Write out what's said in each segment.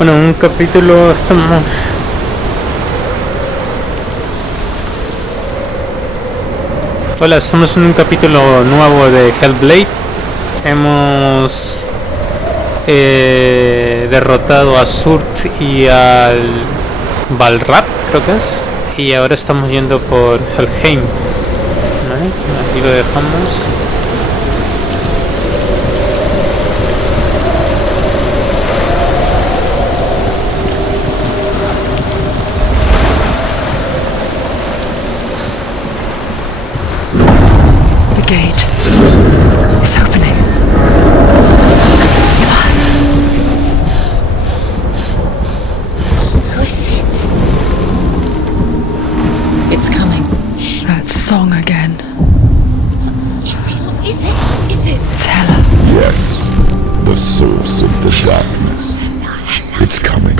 Bueno, un capítulo estamos... Hola, estamos en un capítulo nuevo de Hellblade. Hemos derrotado a Surt y al Balrap, creo que es. Y ahora estamos yendo por Helheim. ¿Vale? Aquí lo dejamos. Gate. It's opening. Who is it? It's coming. That song again. Is it? It's Hela. Yes, the source of the darkness. It's coming.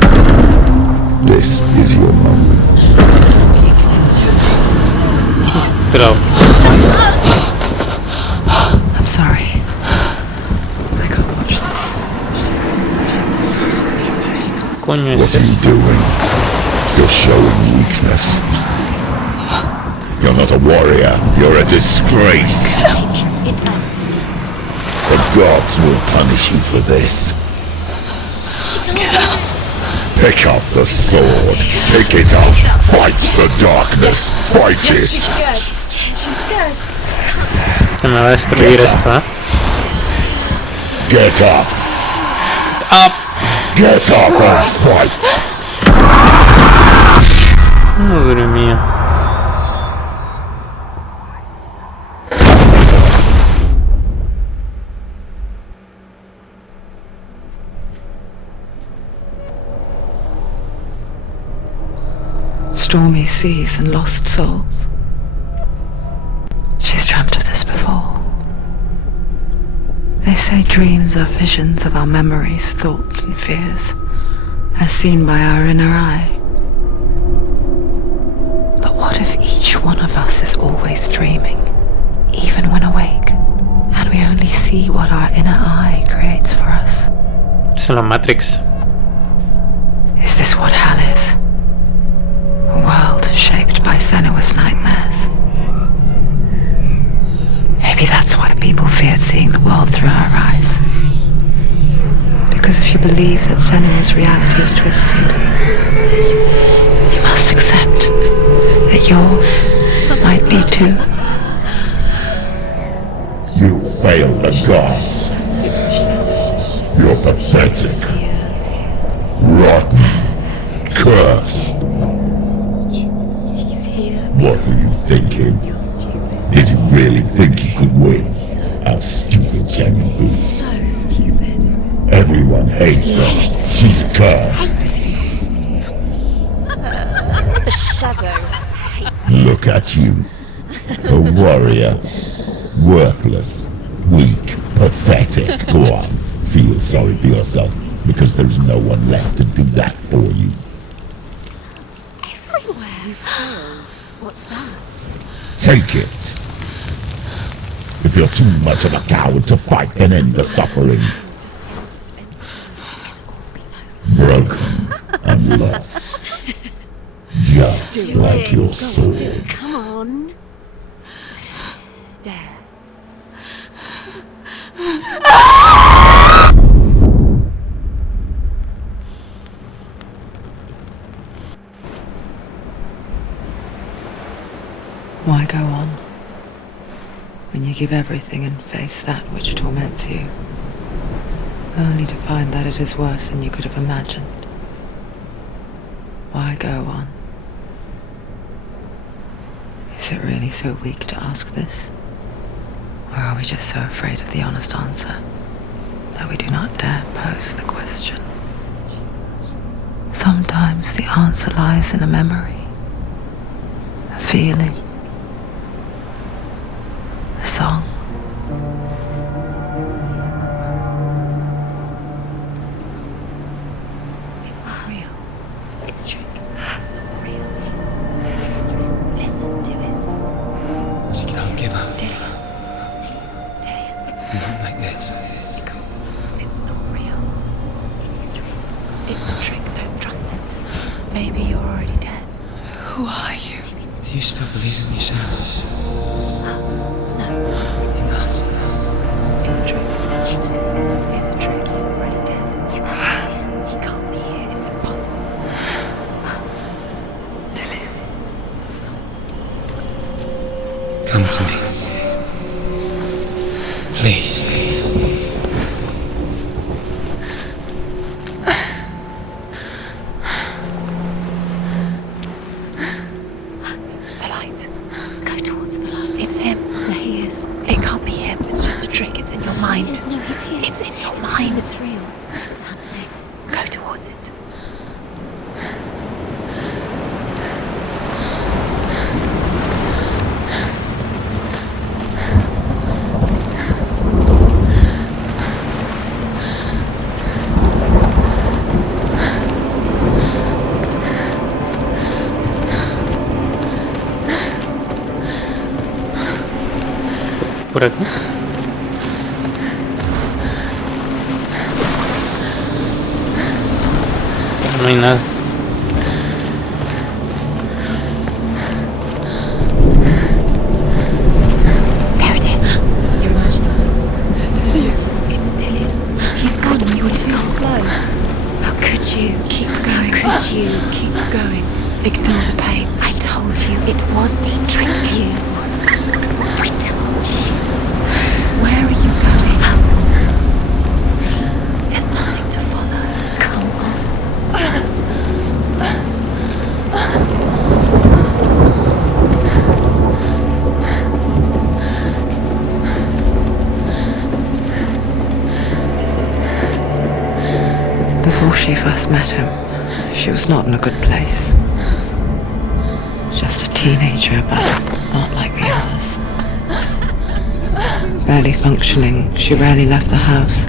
This is your moment. Pero... I'm sorry. I can't watch this. Coño, What es are you esto? doing? You're showing weakness. You're not a warrior. You're a disgrace. It's The gods will punish you for this. Get up. Pick up the sword. Pick it up. Fight the darkness. Fight it. She's scared. Que me va a destruir esto, ¿eh? Get up. ¡Up! Get up and fight. Madre mía. Stormy seas and lost souls. She's dreamt of this before. They say dreams are visions of our memories, thoughts and fears, as seen by our inner eye. But what if each one of us is always dreaming, even when awake, and we only see what our inner eye creates for us? Es la Matrix. Is this what hell is? A world shaped by Senua's nightmares. Maybe that's why people feared seeing the world through her eyes. Because if you believe that Senua's reality is twisted, you must accept that yours might be too. You failed the gods. You're pathetic. Rotten. Cursed. What were you thinking? Did you really think you could win? How stupid can you be? So stupid. Everyone hates her. She's cursed. The shadow. Look at you. A warrior. Worthless. Weak. Pathetic. Go on. Feel sorry for yourself, because there's no one left to do that for you. Everywhere. You failed. What's that? Take it. If you're too much of a coward to fight and end the suffering. Broken and lost. Just like your sword. Come on. There. Why go on when you give everything and face that which torments you, only to find that it is worse than you could have imagined? Why go on? Is it really so weak to ask this? Or are we just so afraid of the honest answer that we do not dare pose the question? Sometimes the answer lies in a memory, a feeling, a song. It's not real. It's a trick. It's not real. It is real. Listen to it. Don't give up. Daddy. It's Not like this. It's not real. It is real. It's a trick. Maybe you're already dead. Who are you? Do you still believe in yourself? No, it's not. It's a trick. She knows it's him. It's a trick. He's already dead. He knows him. He can't be here. It's impossible. Come to me. Please. The light. Go towards the light. It's him. There he is. It can't be him. It's just a trick. It's in your mind. He is. No, he's here. It's in your It's mind. him. It's real. It's happening. Go towards it. Por aquí. No hay nada. There it is. You're imagining this. It's Dillian. He's gone. You were too gone. slow. How could you? Keep going. How could you? Keep going. Ignore the pain. I told you it was to trick you. I told you. Where are you going? See, There's nothing to follow. come on. Before she first met him, she was not in a good place. Just a teenager, but not like the others. Barely functioning, she rarely left the house.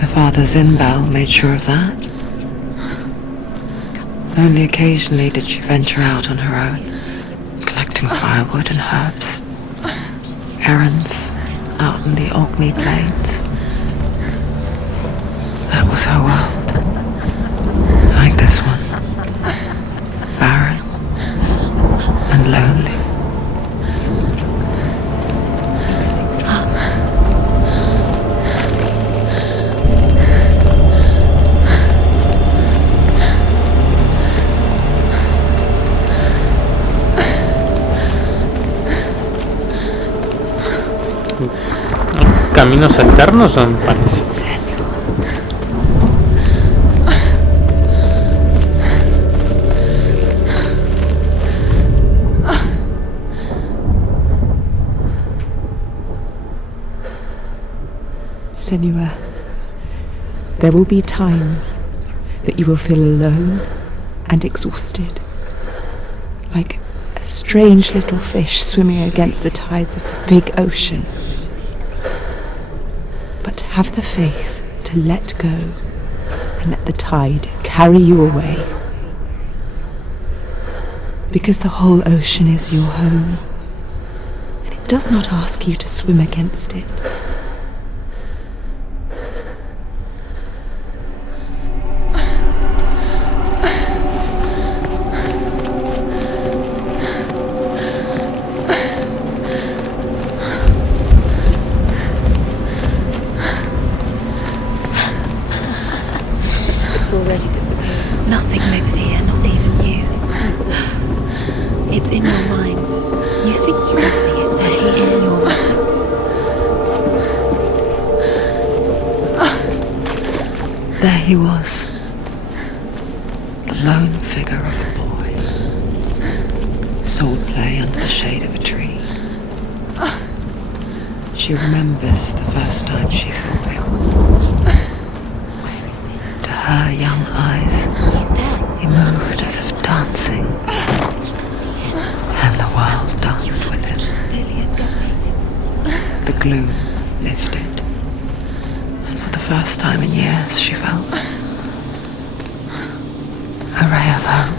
Her father's in-bell made sure of that. Only occasionally did she venture out on her own, collecting firewood and herbs. Errands out in the Orkney Plains. That was her world. Like this one. Barren and lonely. Caminos alternos son, parece. Senua, there will be times that you will feel alone and exhausted, like a strange little fish swimming against the tides of the big ocean. But have the faith to let go and let the tide carry you away. Because the whole ocean is your home, and it does not ask you to swim against it. Already disappeared. Nothing lives here, not even you. It's in your mind. You think you can see it, but it's in your mind. There he was. The lone figure of a boy. Swordplay under the shade of a tree. She remembers the first time she saw him. Her young eyes, He's there. he moved as if dancing, You can see him. and the world danced with him. Dillian, go meet him. The gloom lifted, and for the first time in years she felt a ray of hope.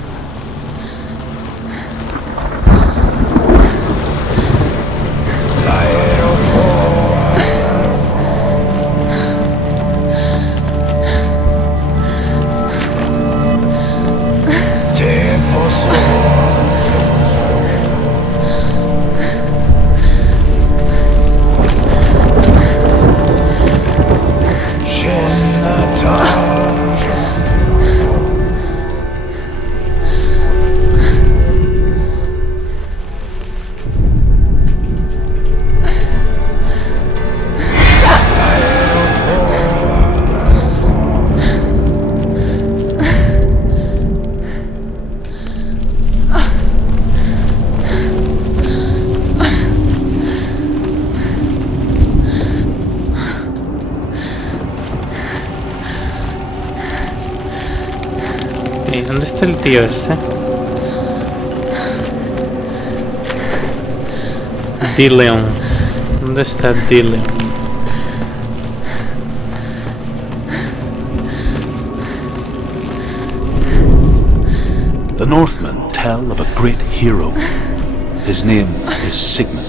¿dónde está el tío ese? Dileon. ¿Dónde está Dileon? The Northmen tell of a great hero. His name is Sigmund.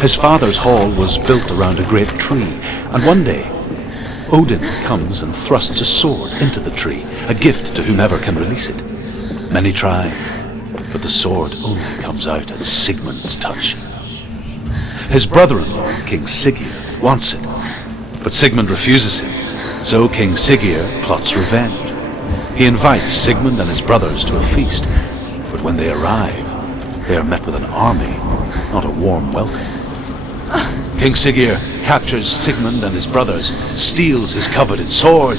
His father's hall was built around a great tree, and one day, Odin comes and thrusts a sword into the tree, a gift to whomever can release it. Many try, but the sword only comes out at Sigmund's touch. His brother-in-law, King Siggeir, wants it, but Sigmund refuses him, so King Siggeir plots revenge. He invites Sigmund and his brothers to a feast, but when they arrive, they are met with an army, not a warm welcome. King Siggeir captures Sigmund and his brothers, steals his coveted sword,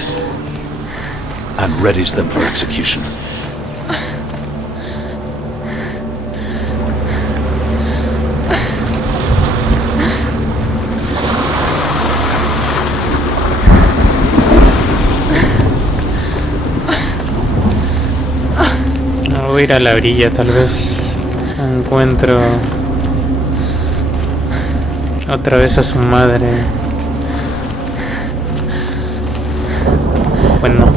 and readies them for execution. Voy a ir a la orilla, tal vez encuentro otra vez a su madre. Bueno.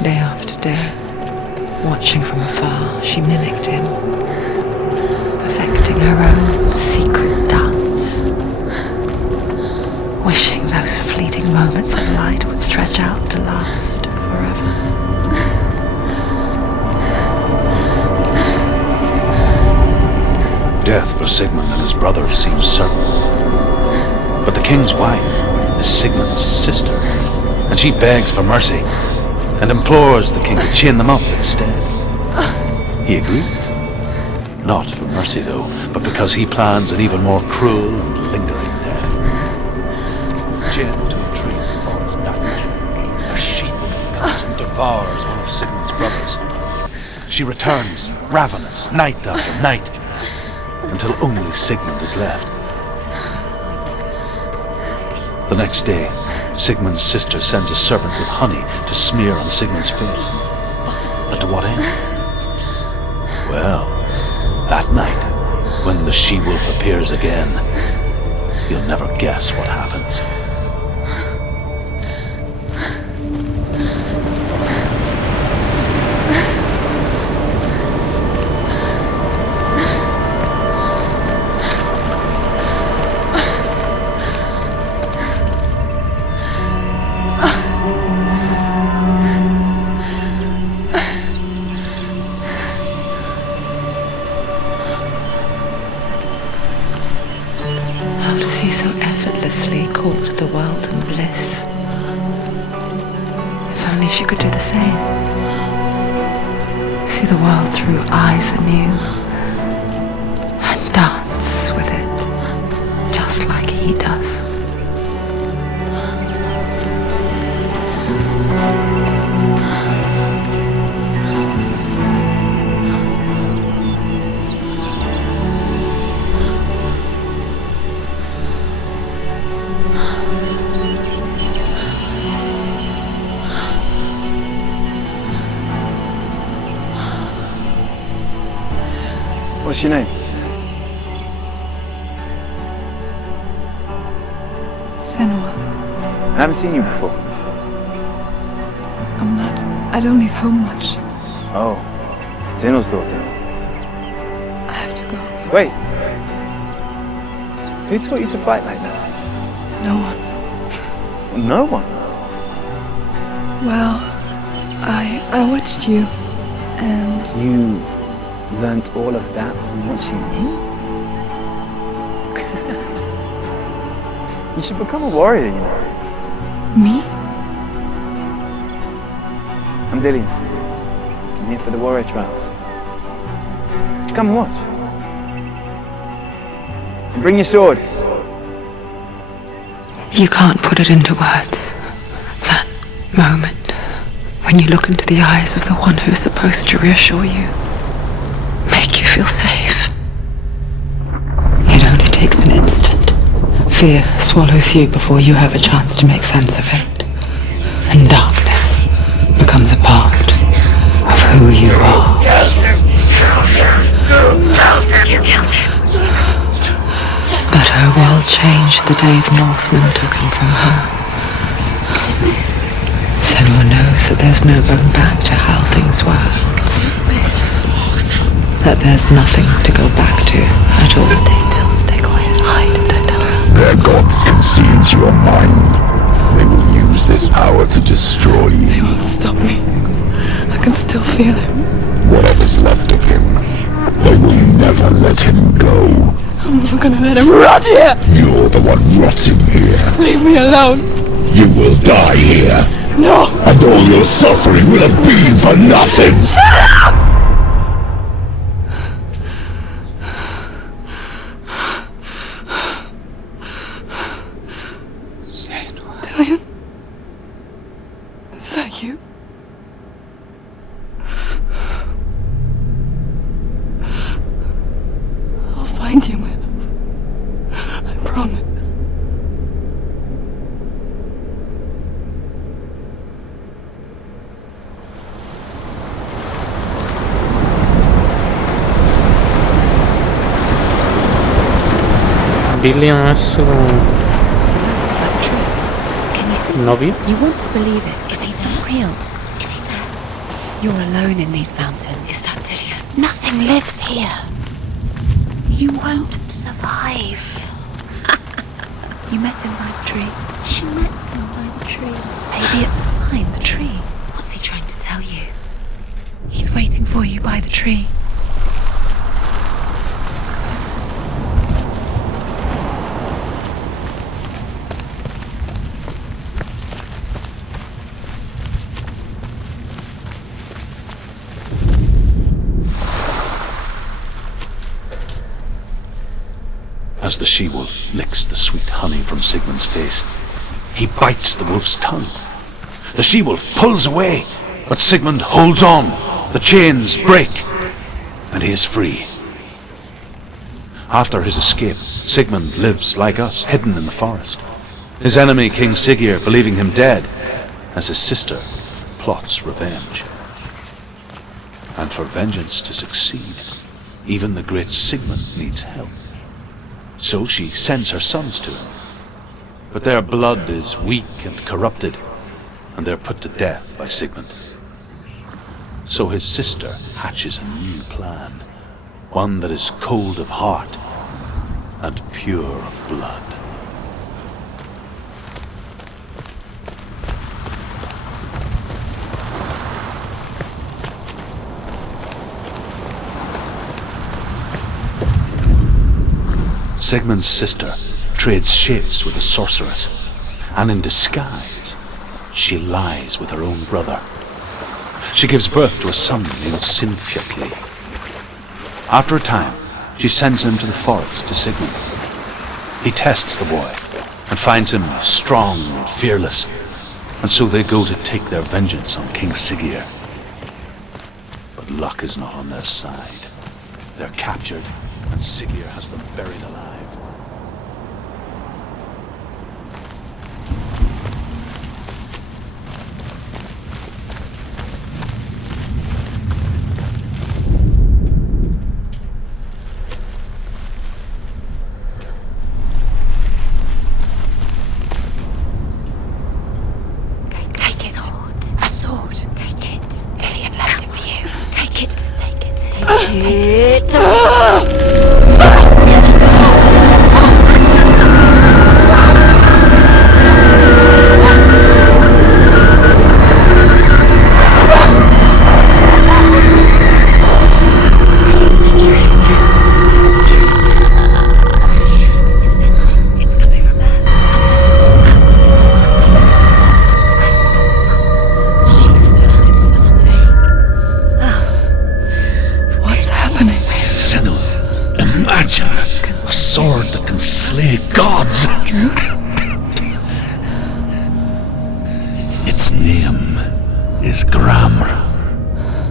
Day after day, watching from afar, she mimicked him, perfecting her own secret dance, wishing those fleeting moments of light would stretch out to last forever. Death for Sigmund and his brothers seems certain. But the king's wife is Sigmund's sister, and she begs for mercy and implores the king to chain them up instead. He agrees. Not for mercy, though, but because he plans an even more cruel and lingering death. Chained to a tree falls Daphne. A she-wolf comes and devours one of Sigmund's brothers. She returns, ravenous, night after night, until only Sigmund is left. The next day, Sigmund's sister sends a servant with honey to smear on Sigmund's face. But to what end? Well, that night, when the she-wolf appears again, you'll never guess what happens. How does he so effortlessly court the world and bliss? If only she could do the same. See the world through eyes anew and dance with it, just like he does. What's your name? Senua, I haven't seen you before. I don't leave home much. Oh, Zeno's daughter. I have to go. Wait. Who taught you to fight like that? No one. No one. Well, I watched you, and You learnt all of that from watching me? You should become a warrior, you know. me? I'm Dillian. I'm here for the warrior trials. Come and watch. And bring your sword. You can't put it into words. That moment when you look into the eyes of the one who's supposed to reassure you, make you feel safe. It only takes an instant. Fear swallows you before you have a chance to make sense of it. And darkness becomes a part of who you are. But her world changed the day the Northmen took him from her. Senua knows that there's no going back to how things were. That there's nothing to go back to at all. Stay still, stay quiet, hide, don't tell her. Their gods can see into your mind. They will use this power to destroy you. They won't stop me. I can still feel him. Whatever's left of him, they will never let him go. I'm not gonna let him rot here! You're the one rotting here. Leave me alone! You will die here. No! And all your suffering will have been for nothing. Dillian? Is that you? I'll find you, my love. I promise. Dillian es su Can you see? novio. You want to believe it. Is he not real? Is he there? You're alone in these mountains. Is that Dillian? Nothing lives here. You won't survive. You met him by the tree. She met him by the tree. Maybe it's a sign, the tree. What's he trying to tell you? He's waiting for you by the tree. As the she-wolf licks the sweet honey from Sigmund's face, he bites the wolf's tongue. The she-wolf pulls away, but Sigmund holds on. The chains break, and he is free. After his escape, Sigmund lives like us, hidden in the forest. His enemy, King Siggeir, believing him dead, as his sister plots revenge. And for vengeance to succeed, even the great Sigmund needs help. So she sends her sons to him. But their blood is weak and corrupted, and they're put to death by Sigmund. So his sister hatches a new plan, one that is cold of heart and pure of blood. Sigmund's sister trades shapes with a sorceress, and in disguise, she lies with her own brother. She gives birth to a son named Sinfjotli. After a time, she sends him to the forest to Sigmund. He tests the boy and finds him strong and fearless, and so they go to take their vengeance on King Siggeir. But luck is not on their side. They're captured, and Siggeir has them buried alive.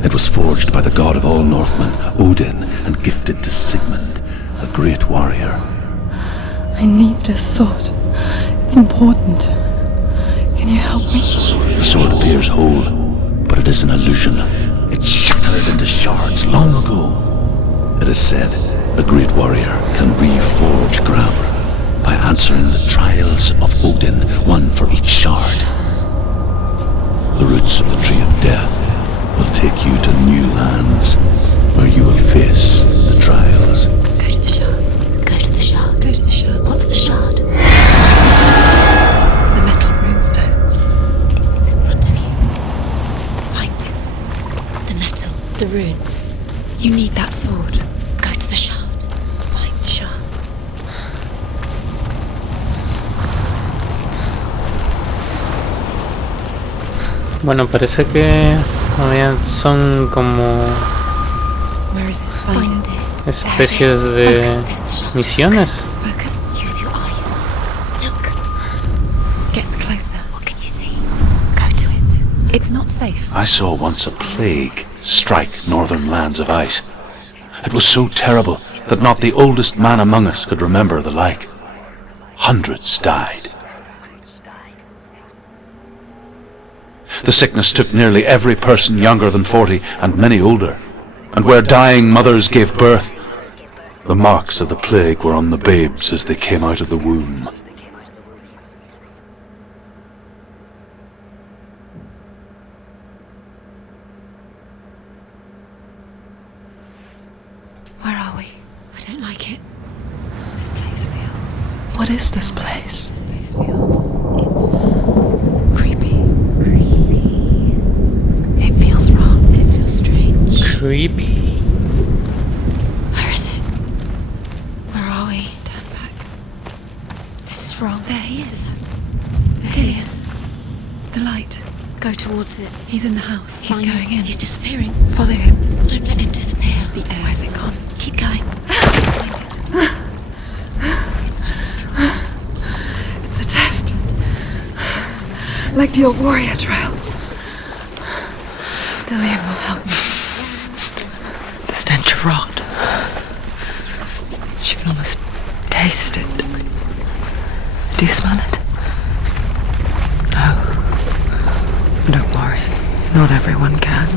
It was forged by the god of all Northmen, Odin, and gifted to Sigmund, a great warrior. I need this sword. It's important. Can you help me? The sword appears whole, but it is an illusion. It shattered into shards long ago. It is said a great warrior can reforge ground by answering the trials of Odin, one for each shard. The roots of the Tree of Death will take you to new lands where you will face the trials. Go to the shards. Go to the shard. Go to the shards. What's the shard? It's the metal runestones. It's in front of you. Find it. The metal. The runes. You need that sword. Go to the shard. Find the shards. Bueno, parece que son como Where is it? Find it. especies de misiones. Focus. Use your eyes. Look. Get closer. What can you see? Go to it. It's not safe. I saw once a plague strike northern lands of ice. It was so terrible that not the oldest man among us could remember the like. Hundreds died. The sickness took nearly every person younger than 40 and many older. And where dying mothers gave birth, the marks of the plague were on the babes as they came out of the womb. Where are we? I don't like it. This place feels... What is this place? This place feels... It's... creepy. Creepy. It feels wrong. It feels strange. Creepy. Where is it? Where are we? Turn back. This is wrong. There he is. There he is. The light. Go towards it. He's in the house. He's Find- going in. He's disappearing. Follow him. Don't let him disappear. The air. Where's it gone? Keep going. Find it. It's just a trial. It's a test. Like the old warrior trials. Dillian will help me. The stench of rot. She can almost taste it. Do you smell it? No. Don't worry. Not everyone can.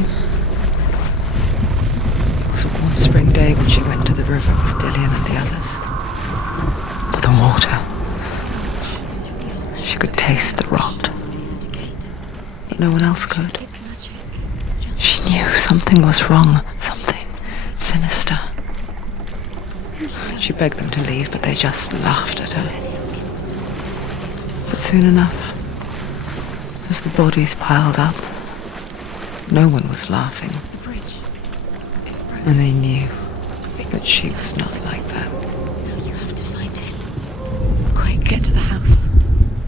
It was a warm spring day when she went to the river with Dillian and the others. To the water. She could taste the rot. But no one else could. It's magic. She knew something was wrong. Something sinister. She begged them to leave, but they just laughed at her. But soon enough, as the bodies piled up, no one was laughing. The bridge. It's broken. And they knew Fix that it. she was not like them. Now you have to find him. Quick, get to the house.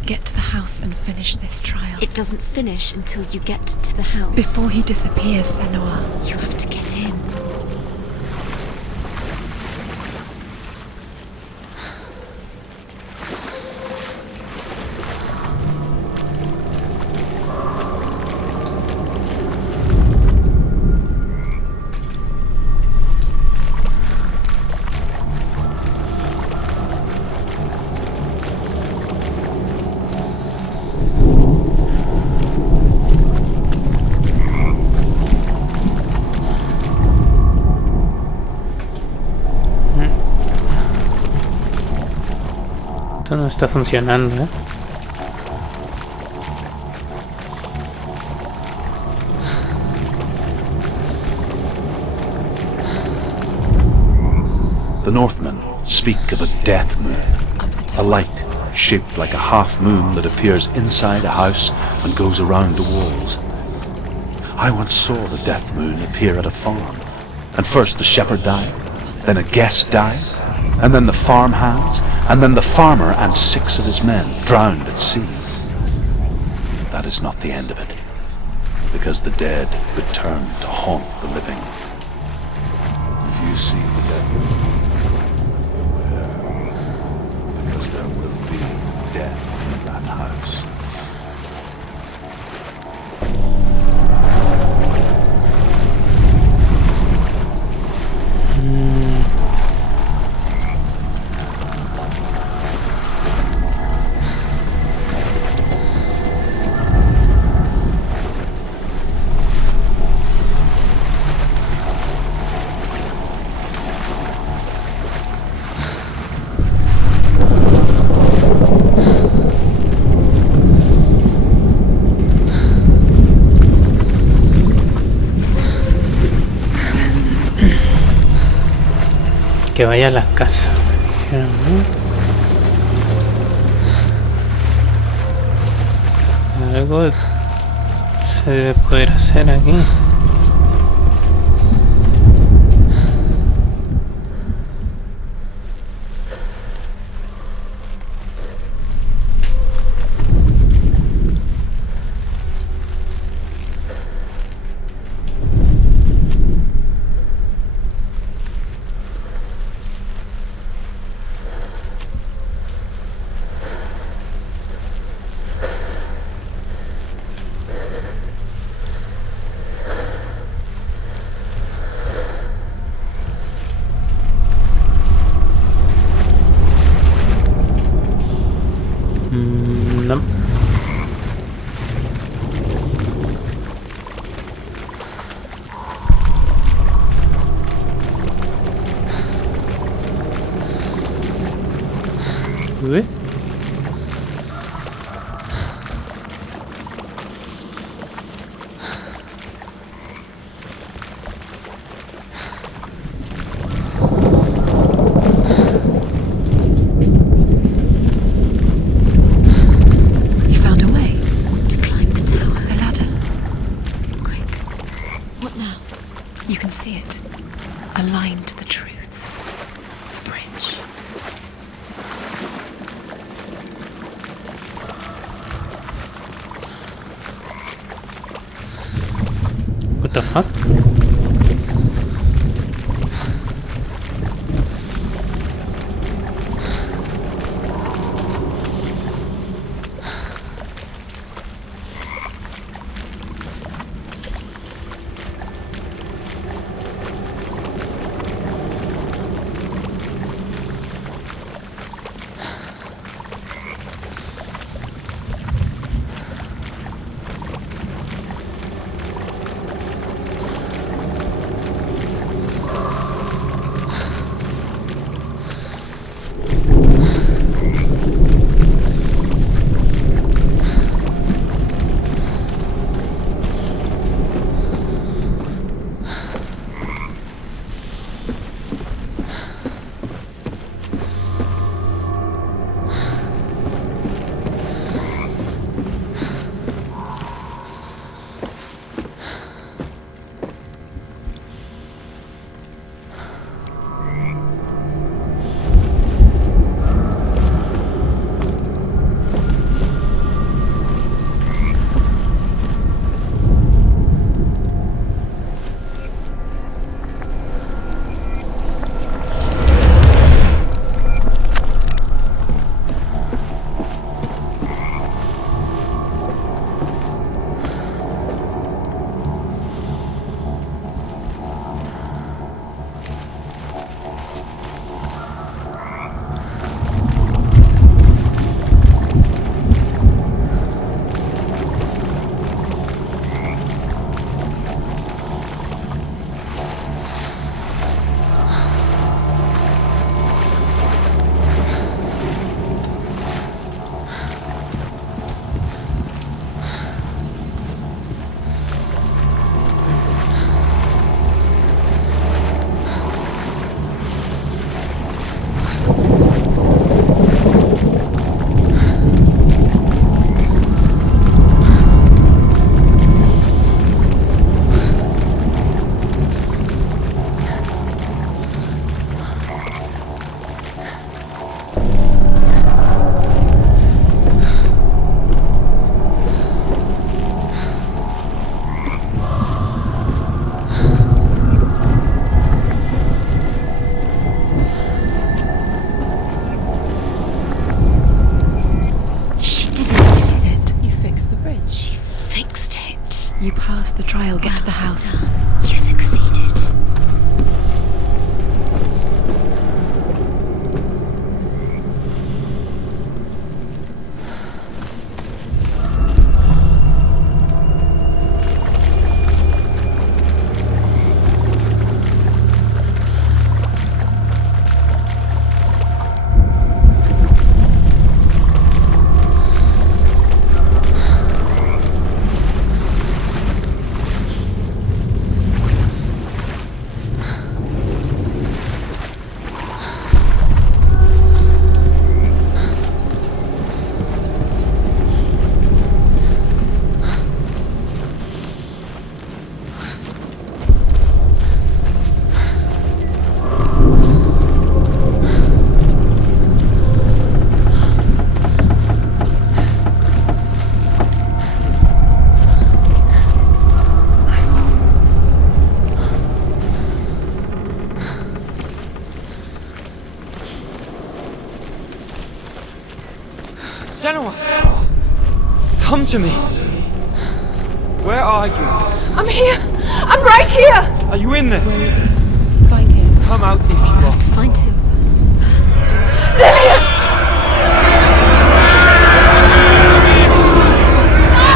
Get to the house and finish this trial. It doesn't finish until you get to the house. Before he disappears, Senua. You have to get in. Esto no está funcionando, ¿eh? The Northmen speak of a death moon, a light shaped like a half moon that appears inside a house and goes around the walls. I once saw the death moon appear at a farm, and first the shepherd died, then a guest died, and then the farmhands, and then the farmer and 6 of his men drowned at sea. That is not the end of it, because the dead return to haunt the living. If you see the death moon, beware, because there will be death in that house. que vaya a la casa. Algo se debe poder hacer aquí. No. Uy. You found a way. To climb the tower. The ladder. Quick. What now? You can see it. Aligned to the truth. The bridge. What the fuck? You passed the trial. Get to the house. You succeeded. Senua! Come to me! Where are you? I'm here! I'm right here! Are you in there? Where is he? Find him. Come out if you I are. have to find him. Dillian!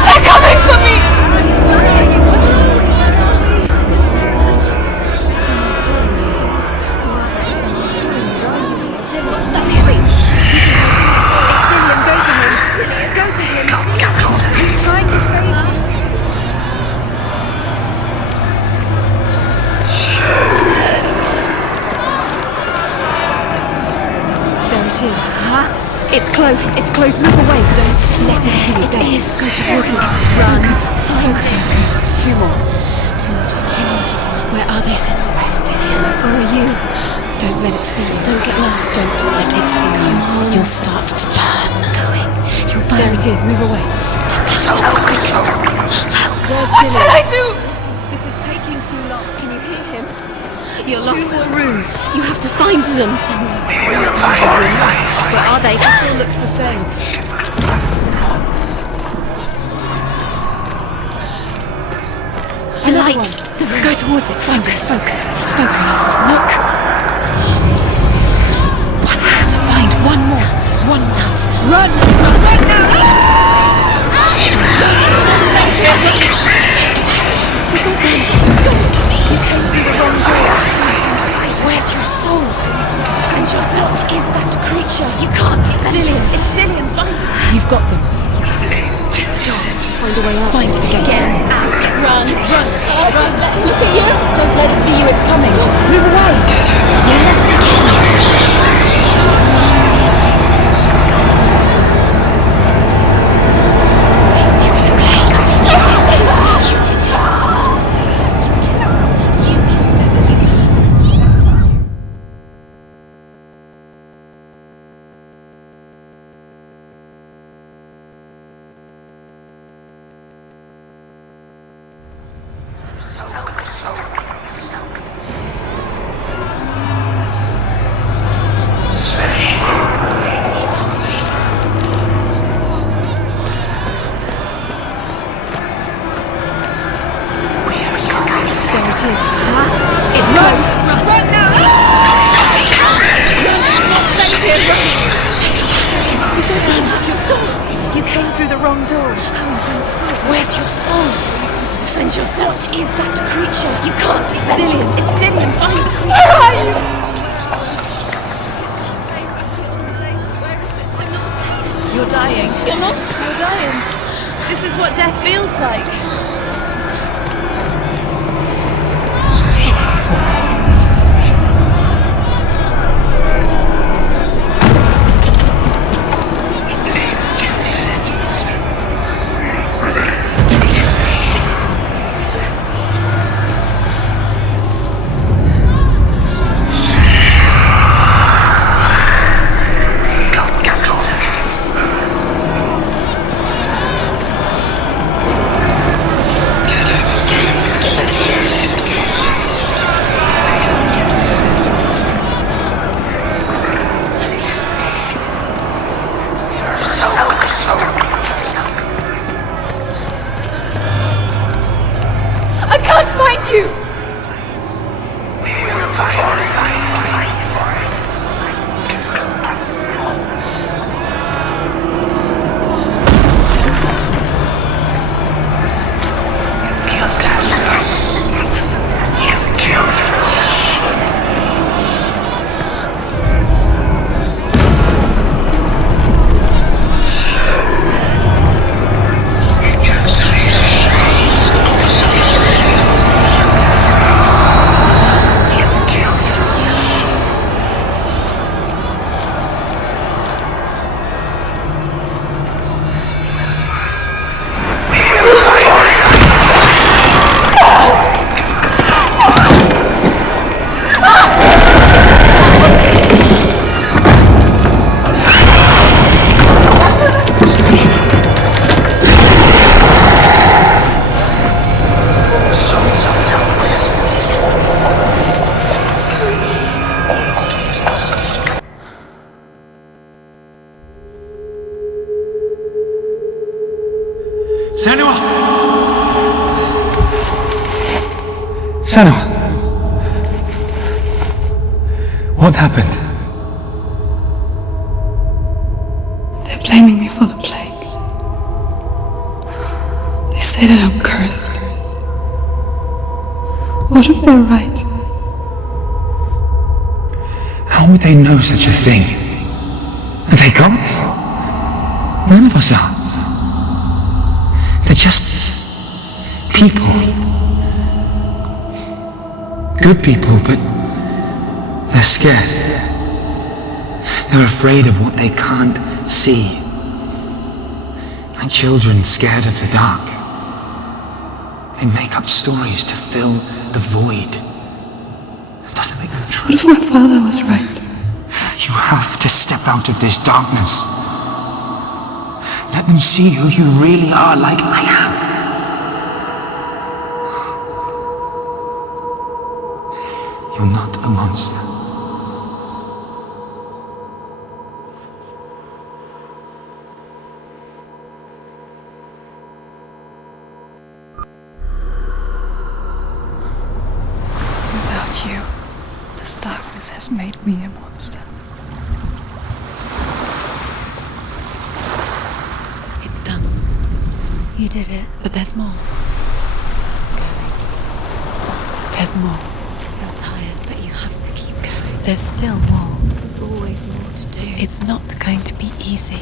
They're coming for me! You're dying! It's too much. Someone's calling you. Who are they? Someone's calling you. Where are you? What's that voice? It's Dillian. Go to him. Dillian. Go to him. He's trying to save you. There it is. Huh? It's close. It's close. Move away. Don't let it see you. It is. Go towards it. Run. Focus. Two more. Two more. Where are they? Where's Dillian? Where are you? Don't let it see you. Don't get lost. Don't let it see you. You'll start to burn. Going. You'll burn. There it is. Move away. Don't go quick. Where's What should I Dillian? do? This is taking too long. Can you hear him? You're lost. 2 more rooms. You have to find them. You're lost. Where are they? This all looks the same. The light. The room. Go towards it. Focus. Look. One more to find. One more. One dance. Run now. You don't run. You saw it. You came through the wrong door. Where's your soul? To defend yourself. What is that creature? You can't defend yourself. It's Dillian. Find them. You've got them. You have them. Where's the door? To find a way out. Find the gate. Get out. Run. Look at you. Don't let it see you. It's coming. Move away. You're lost again. Sano. What happened? They're blaming me for the plague. They say that I'm cursed. What if they're right? How would they know such a thing? Are they gods? None of us are. They're just people. Good people, but they're scared. They're afraid of what they can't see. Like children scared of the dark. They make up stories to fill the void. That doesn't make them true. What if my father was right? You have to step out of this darkness. Let them see who you really are, like I have. You're not a monster. Without you, this darkness has made me a monster. It's done. You did it. But there's more. There's more. You're tired, but you have to keep going. There's still more. There's always more to do. It's not going to be easy.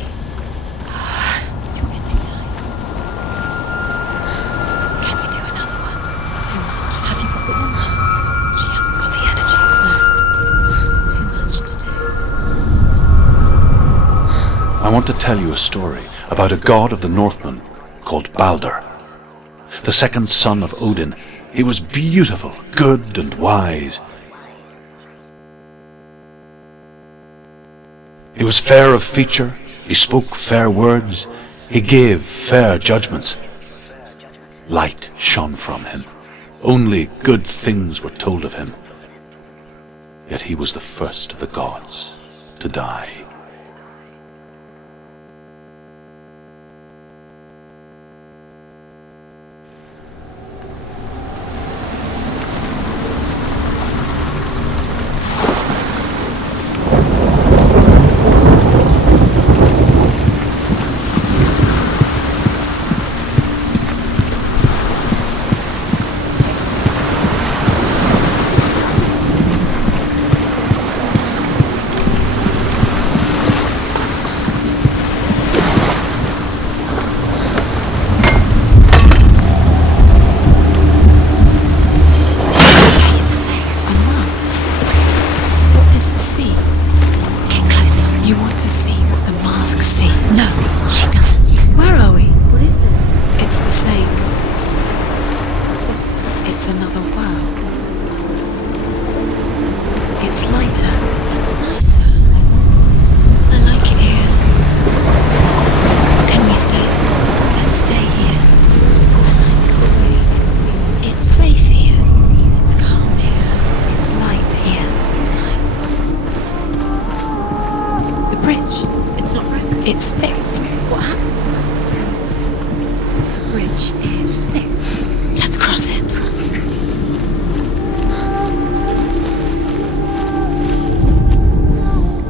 You're getting tired. Can we do another one? It's too much. Have you got the water? She hasn't got the energy. No. Too much to do. I want to tell you a story about a god of the Northmen called Balder. The second son of Odin. He was beautiful, good and wise. He was fair of feature, he spoke fair words, he gave fair judgments. Light shone from him. Only good things were told of him. Yet he was the first of the gods to die.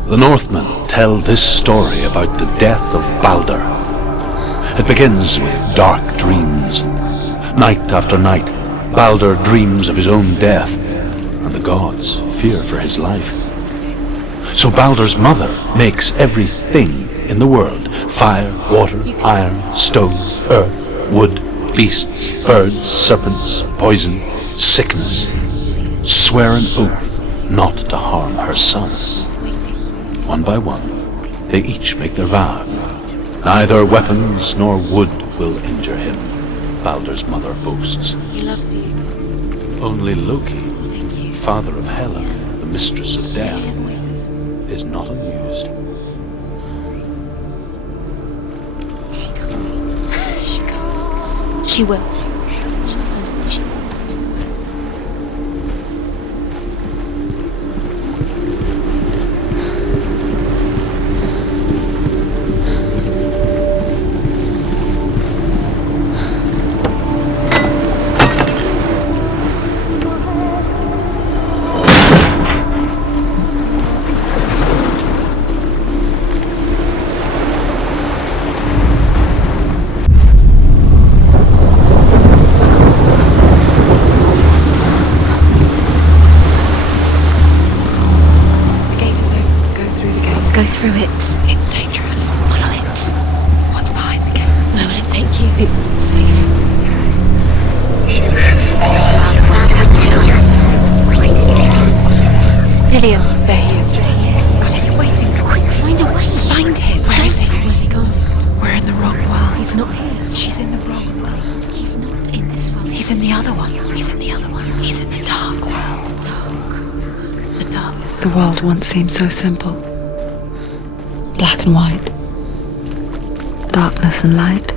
The Northmen tell this story about the death of Balder. It begins with dark dreams. Night after night, Balder dreams of his own death, and the gods fear for his life. So Balder's mother makes everything in the world: fire, water, iron, stone, earth, wood, beasts, birds, serpents, poison, sickness. Swear an oath not to harm her son. One by one, they each make their vow. Neither weapons nor wood will injure him, Balder's mother boasts. He loves you. Only Loki, father of Hela, the mistress of death, is not amused. She can't. She will. through it. It's dangerous. Follow it. What's behind the gate? Where will it take you? It's safe. Dillian. There he is. There he is. What are you waiting for? Quick, find a way. Find him. Where is he? Where's he gone? We're in the wrong world. He's not here. She's in the wrong world. He's not in this world. He's in the other one. He's in the other one. He's in the dark world. the dark. The dark. The world once seemed so simple. Black and white. Darkness and light.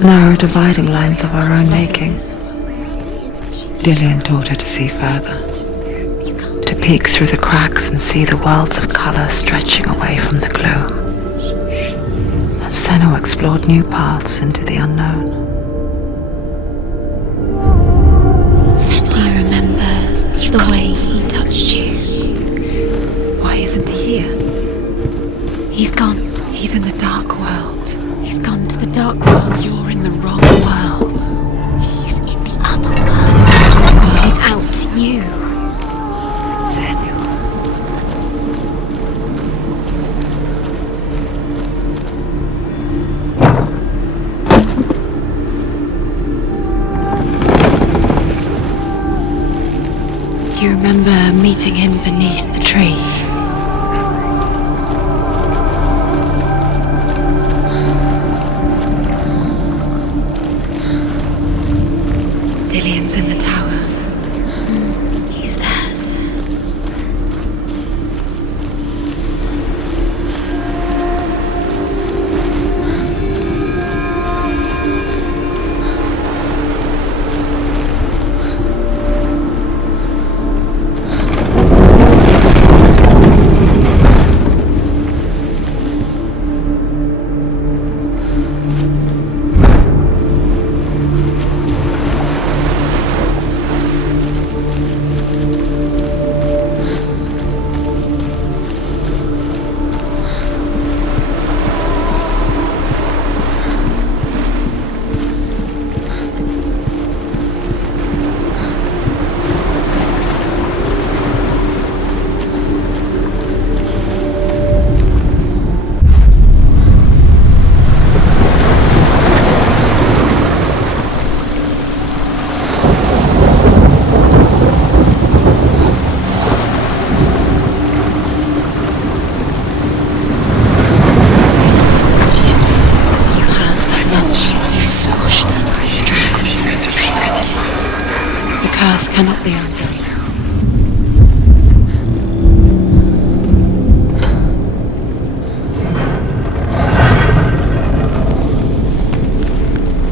Narrow dividing lines of our own making. Dillian taught her to see further. To peek through the cracks and see the worlds of colour stretching away from the gloom. And Senna explored new paths into the unknown. Do you remember the way he touched you? Why isn't he here? He's gone. He's in the dark world. He's gone to the dark world. You're in the wrong world. He's in the other world. Without you. Do you remember meeting him beneath the tree? Dillian's in the tower. He's there. Cannot be undone.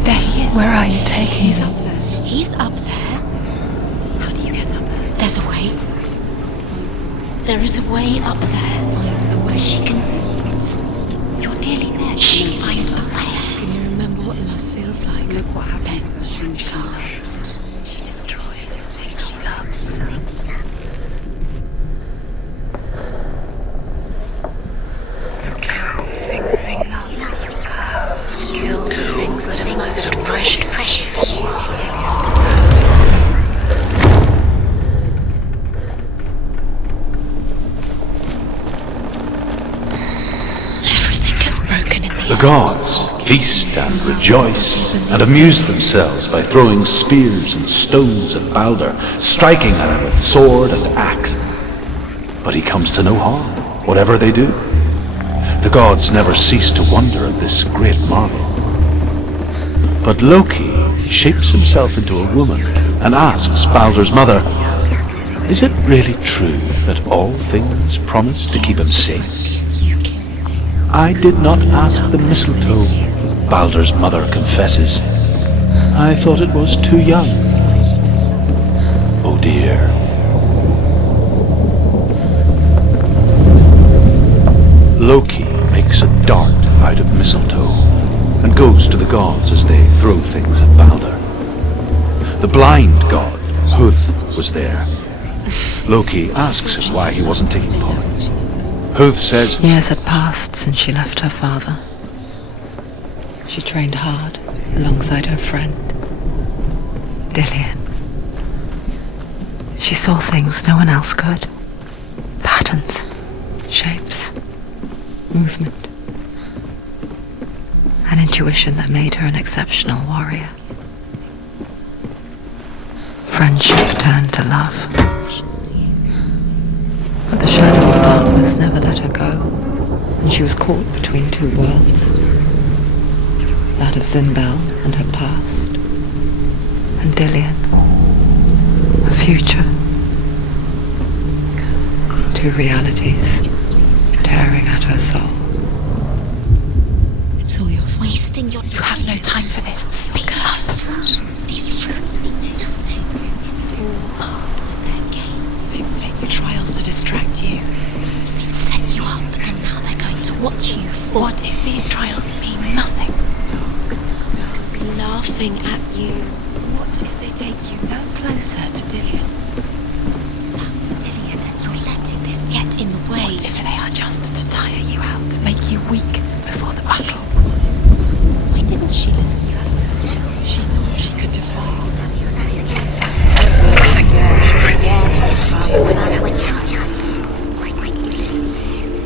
There he is. Where are you taking He's me? up there. He's up there. How do you get up there? There's a way. There is a way up there. Find the way. She can do it. You're nearly there. She can find the way. Can you remember what love feels like? Look what happens to the thing she loves. She destroys the thing she loves. Kill the things that are most precious to you. Everything gets broken in The gods feast and rejoice and amuse themselves by throwing spears and stones at Balder, striking at him with sword and axe. But he comes to no harm, whatever they do. The gods never cease to wonder at this great marvel. But Loki shapes himself into a woman and asks Balder's mother, "Is it really true that all things promise to keep him safe?" "I did not ask the mistletoe," Balder's mother confesses. "I thought it was too young." Oh dear. Loki makes a dart out of mistletoe and goes to the gods as they throw things at Balder. The blind god, Huth, was there. Loki asks him why he wasn't taking part. Huth says, Years had passed since she left her father. She trained hard alongside her friend, Dillian. She saw things no one else could. Patterns, shapes. movement. An intuition that made her an exceptional warrior. Friendship turned to love. But the shadow of darkness never let her go, and she was caught between two worlds. That of Zinbel and her past, and Dillian, her future. Two realities tearing at her soul. It's all you're wasting your time. You have no time for this. Speak first. These rooms mean nothing. It's all part of their game. They've set you trials to distract you. They've set you up, and now they're going to watch you fall. What if these trials mean nothing? It's laughing at you. What if they take you no closer to Dillian? That's Dillian, and you're letting this get in the way. What if they are just to tire you out, to make you weak before the battle? Why didn't she listen to her? She thought she could defy you.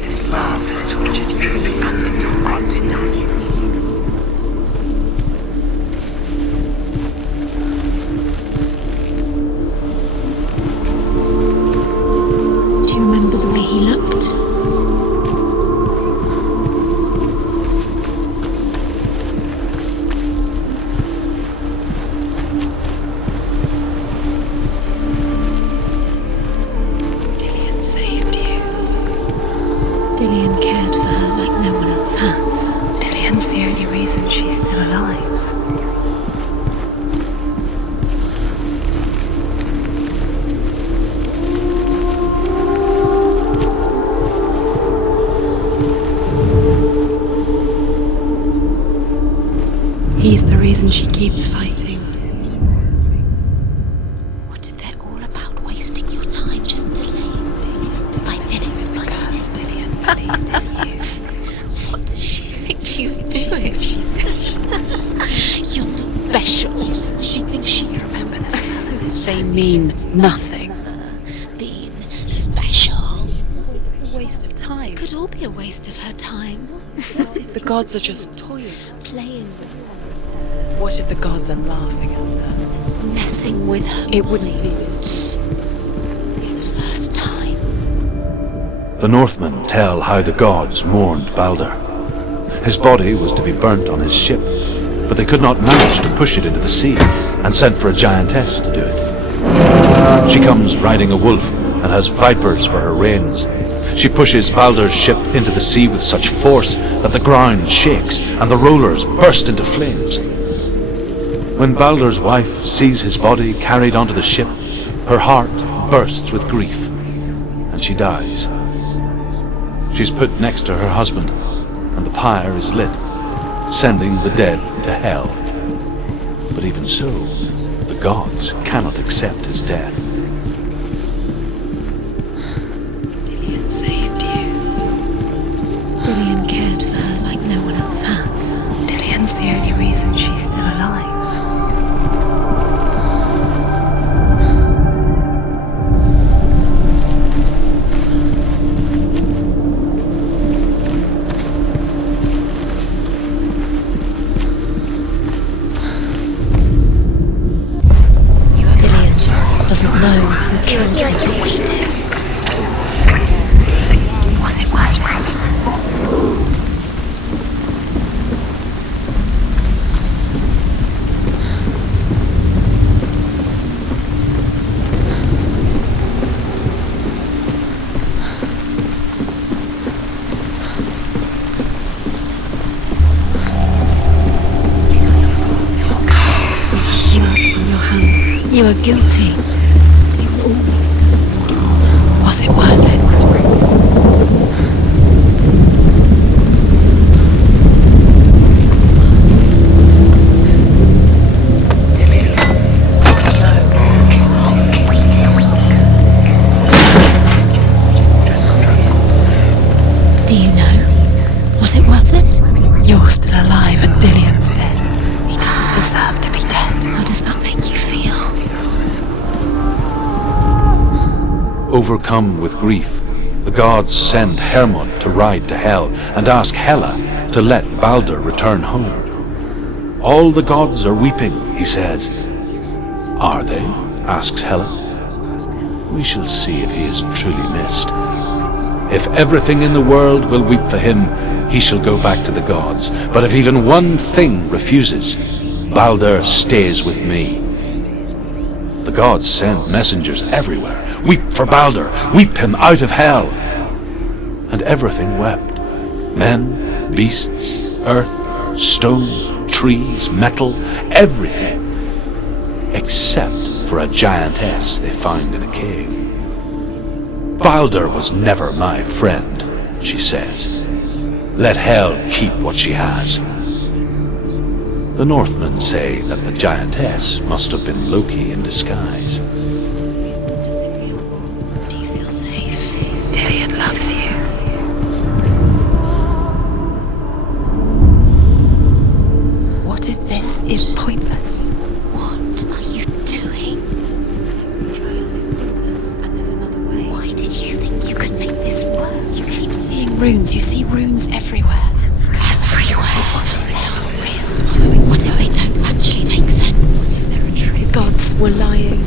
This love has tortured you and it will continue. Do you remember the way he looked? Dillian saved you. Dillian cared for her like no one else has. Dillian's the only reason she's still alive. He's the reason she keeps fighting. What if they're all about wasting your time, just delaying minute by minute by minute? Dillian believed in you. What does she think she's doing? You're special. She thinks she can remember the smells. They mean nothing. Being special. It's a waste of time. It could all be a waste of her time. What if the gods are just toying? Playing with her. What if the gods are laughing at her? Messing with her. It wouldn't be the first time. The Northmen tell how the gods mourned Balder. His body was to be burnt on his ship, but they could not manage to push it into the sea, and sent for a giantess to do it. She comes riding a wolf, and has vipers for her reins. She pushes Balder's ship into the sea with such force that the ground shakes, and the rollers burst into flames. When Balder's wife sees his body carried onto the ship, her heart bursts with grief, and she dies. She's put next to her husband, and the pyre is lit, sending the dead to hell. But even so, the gods cannot accept his death. Dillian saved you. Dillian cared for her like no one else has. Dillian's the only reason she's still alive. Dillian doesn't know who killed him, but we do. Was it worth it? You are guilty. Was it worth it? Do you know? Was it worth it? You're still alive and Dillian's dead. He doesn't deserve to be dead. How does that make you feel? Overcome with grief, The gods send Hermod to ride to Hell and ask Hela to let Balder return home. All the gods are weeping, he says. Are they? Asks Hela. We shall see if he is truly missed. If everything in the world will weep for him, he shall go back to the gods. But if even one thing refuses, Balder stays with me. The gods send messengers everywhere. Weep for Balder! Weep him out of Hell! And everything wept. Men, beasts, earth, stone, trees, metal, everything. Except for a giantess they find in a cave. Balder was never my friend, she says. Let Hel keep what she has. The Northmen say that the giantess must have been Loki in disguise. Do you feel safe? Dillian loves you. What if this is pointless? What are you doing? Why did you think you could make this work? You keep seeing runes. You see runes everywhere. Everywhere. What if they don't actually make sense? The gods were lying.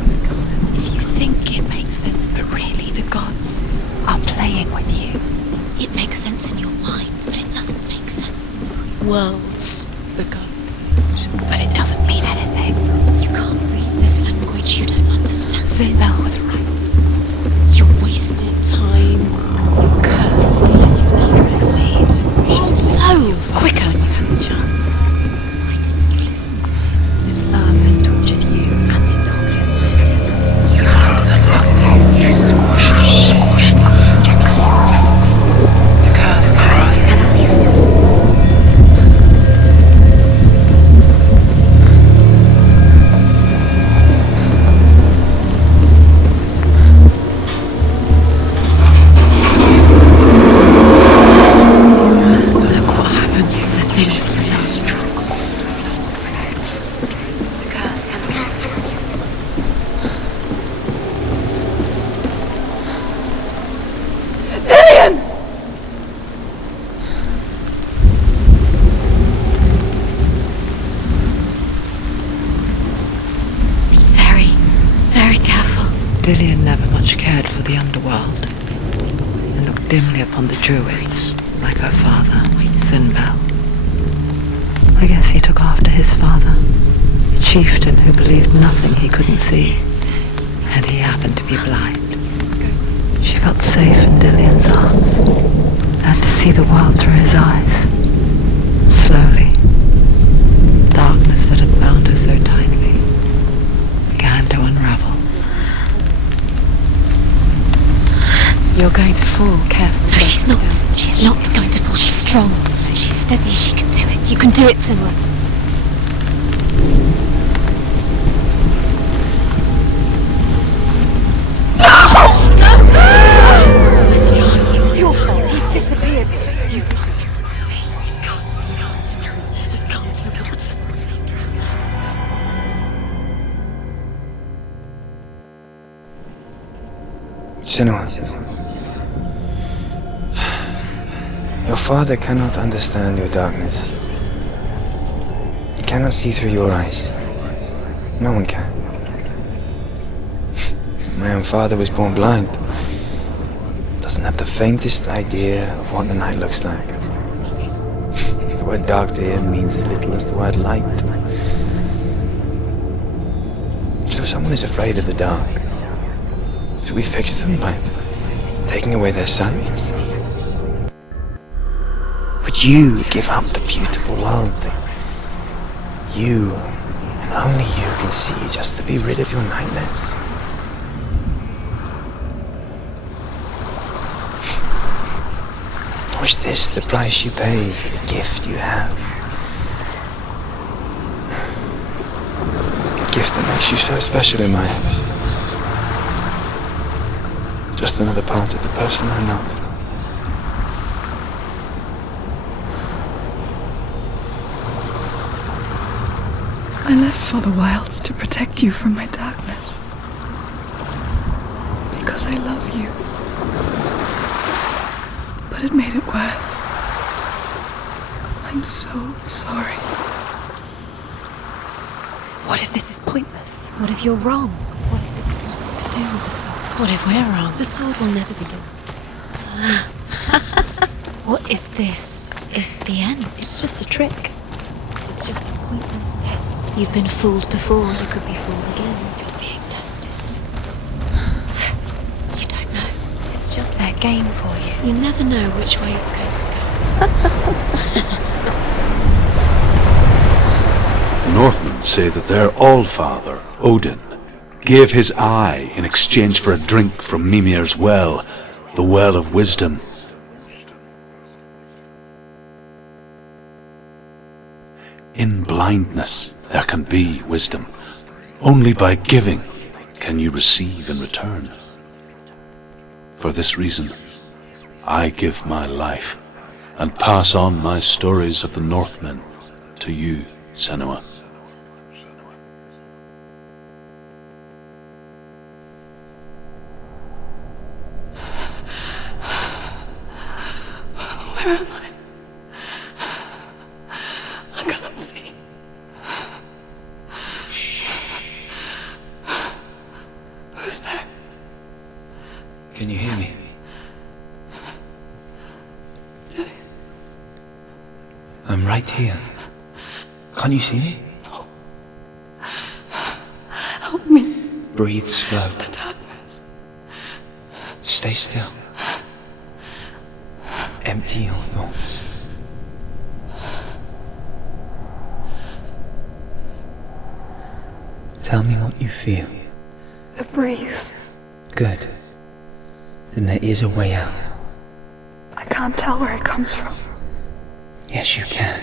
If you think it makes sense, but really the gods are playing with you. It makes sense in your mind, but it doesn't make sense in the Worlds, the gods, but it doesn't mean anything. You can't read this language, you don't understand. Zinbel was right. You wasted time. You're cursed to let your love succeed. So, quicker when you have the chance. Why didn't you listen to me? This love has tortured you, and it tortures me. You had the thunder, you squashed the curse crossed enemy. Look what happens to the things you love. Be very, very careful. Dillian never much cared for the underworld, and looked dimly upon the druids, like her father, Zinbel. I guess he took after his father, the chieftain who believed nothing he couldn't see, and he happened to be blind. She felt safe in Dillian's arms, learned to see the world through his eyes. Slowly, darkness that had bound her so tightly began to unravel. You're going to fall, careful. No, she's not. She's not going to fall. She's strong. She's steady. She can do it. You can do it, Simran. Where's he gone? It's your fault. He's disappeared. You've lost him to the sea. He's gone. You've lost him. Just gone to the water. He's drowned. Senua, your father cannot understand your darkness. He cannot see through your eyes. No one can. My own father was born blind. Doesn't have the faintest idea of what the night looks like. The word dark to him means as little as the word light. So someone is afraid of the dark. Should we fix them by taking away their sight? Would you give up the beautiful world that you and only you can see just to be rid of your nightmares? Or is this the price you pay for the gift you have? A gift that makes you so special in my eyes. Just another part of the person I love. I left for the wilds to protect you from my darkness. Because I love you. but it made it worse. I'm so sorry. What if this is pointless? What if you're wrong? What if this has nothing to do with the sword? What if we're wrong? The sword will never be yours. What if this is the end? It's just a trick. It's just a pointless test. You've been fooled before, you could be fooled again. You're being tested. You don't know. It's just their game for you. You never know which way it's going to go. The Northmen say that their Allfather, Odin, gave his eye in exchange for a drink from Mimir's well, the Well of Wisdom. In blindness there can be wisdom. Only by giving can you receive in return. For this reason, I give my life and pass on my stories of the Northmen to you, Senua. Where am I? I can't see. Who's there? Can you hear me? I'm right here. Can't you see me? No. Help me. Breathe slow. It's the darkness. Stay still. Empty your thoughts. Tell me what you feel. A breeze. Good. Then there is a way out. I can't tell where it comes from. Yes, you can.